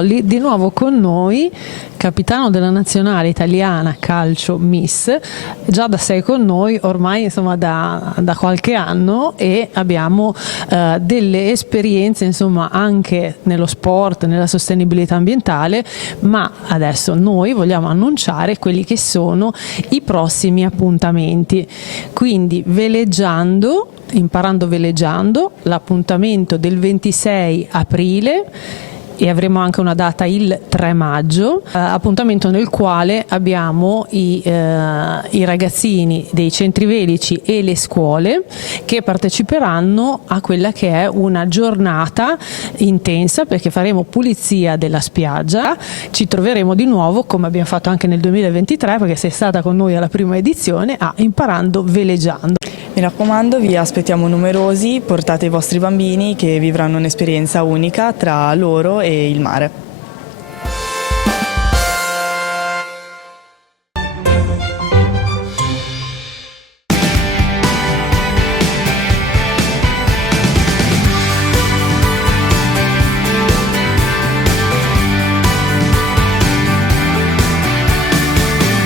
Volli, di nuovo con noi, capitano della nazionale italiana calcio Miss, già da 6 con noi, ormai insomma da qualche anno, e abbiamo delle esperienze insomma anche nello sport, nella sostenibilità ambientale, ma adesso noi vogliamo annunciare quelli che sono i prossimi appuntamenti. Quindi imparando veleggiando, l'appuntamento del 26 aprile, e avremo anche una data il 3 maggio, appuntamento nel quale abbiamo i ragazzini dei centri velici e le scuole che parteciperanno a quella che è una giornata intensa, perché faremo pulizia della spiaggia. Ci troveremo di nuovo, come abbiamo fatto anche nel 2023, perché sei stata con noi alla prima edizione, a Imparando Veleggiando. Mi raccomando, vi aspettiamo numerosi, portate i vostri bambini che vivranno un'esperienza unica tra loro e il mare.